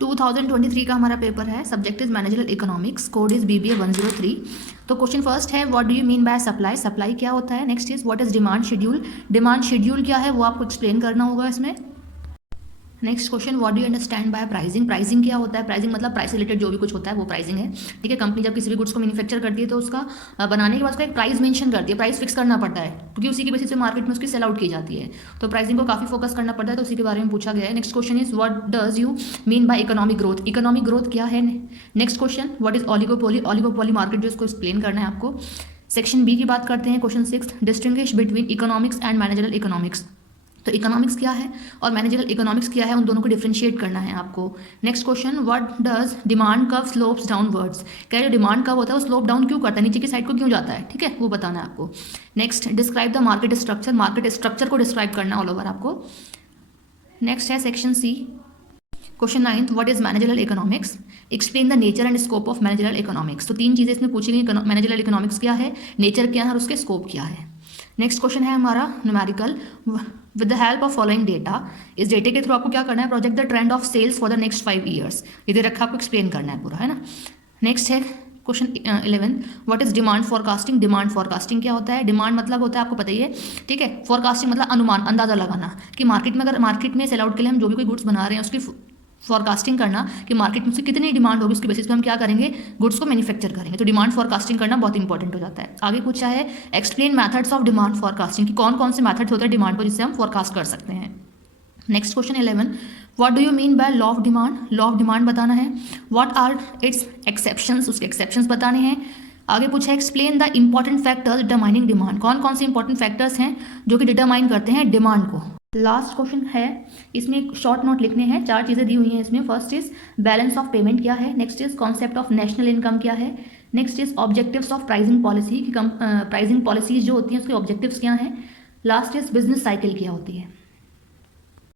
2023 का हमारा पेपर है, subject is managerial economics, code is BBA 103। तो क्वेश्चन फर्स्ट है, what do you mean by supply, supply क्या होता है। Next is what is demand schedule, demand schedule क्या है वो आपको एक्सप्लेन करना होगा इसमें। Next question, what do you understand by pricing, pricing क्या होता है। प्राइसिंग मतलब प्राइस रिलेटेड जो भी कुछ होता है वो प्राइसिंग है। ठीक है, कंपनी जब किसी भी गुड्स को मैन्युफैक्चर करती है तो उसका बनाने के बाद उसका एक प्राइस मेंशन करती है, प्राइस फिक्स करना पड़ता है क्योंकि उसी के बेसिस पे मार्केट में उसकी सेल आउट की जाती है। तो प्राइसिंग को काफ़ी फोकस करना पड़ता है, तो उसी के बारे में पूछा गया है। Next question is what does you mean by economic growth, economic growth क्या है। Next question, what is oligopoly, oligopoly market जो इसको एक्सप्लेन करना है आपको। सेक्शन बी की बात करते हैं, question 6, distinguish between economics and managerial economics. तो इकोनॉमिक्स क्या है और मैनेजरल इकोनॉमिक्स क्या है, उन दोनों को डिफरेंशिएट करना है आपको। Next question, what does demand curve slopes downwards, क्या जो डिमांड कर्व होता है वो स्लोप डाउन क्यों करता है, नीचे की साइड को क्यों जाता है, ठीक है, वो बताना है आपको। Next, describe the market structure, market structure को डिस्क्राइब करना ऑल ओवर आपको। नेक्स्ट है section C, question 9, what is managerial economics, explain the nature and scope of managerial economics. तो 3 चीज़ें इसमें पूछी गई, मैनेजरल इकोनॉमिक्स क्या है, नेचर क्या है और उसके स्कोप क्या है। नेक्स्ट क्वेश्चन है हमारा numerical, with the help of following data, इस डेटे के थ्रू आपको क्या करना है, project the trend of sales for the next 5 years, ये दे रखा आपको एक्सप्लेन करना है पूरा, है ना। नेक्स्ट है question 11, what is demand forecasting, demand forecasting क्या होता है। डिमांड मतलब होता है आपको पता ही है, ठीक है, फॉरकास्टिंग मतलब अनुमान, अंदाजा लगाना कि मार्केट में, अगर मार्केट में सेल आउट के लिए हम जो भी कोई गुड्स बना रहे हैं उसकी फॉरकास्टिंग करना कि मार्केट में से कितनी डिमांड होगी, उसके बेसिस पे हम क्या करेंगे, गुड्स को मैन्युफैक्चर करेंगे। तो डिमांड फॉरकास्टिंग करना बहुत इंपॉर्टेंट हो जाता है। आगे पूछा है, explain methods of demand forecasting, कि कौन कौन से मेथड्स होते हैं डिमांड को जिससे हम फॉरकास्ट कर सकते हैं। Next question 11, what do you mean by law of demand, law of demand बताना है। व्हाट आर इट्स एक्सेप्शंस, उसके एक्सेप्शंस बताने हैं। आगे पूछा है, explain the important factors determining demand, कौन कौन से इंपॉर्टेंट फैक्टर्स हैं जो कि डिटरमाइन करते हैं डिमांड को। लास्ट क्वेश्चन है, इसमें एक शॉर्ट नोट लिखने हैं, 4 चीज़ें दी हुई हैं इसमें। First is balance of payment क्या है। Next is concept of national income क्या है। Next is objectives of pricing policy, कि प्राइसिंग पॉलिसीज जो होती हैं उसके ऑब्जेक्टिव्स क्या हैं। लास्ट इज बिजनेस साइकिल क्या होती है।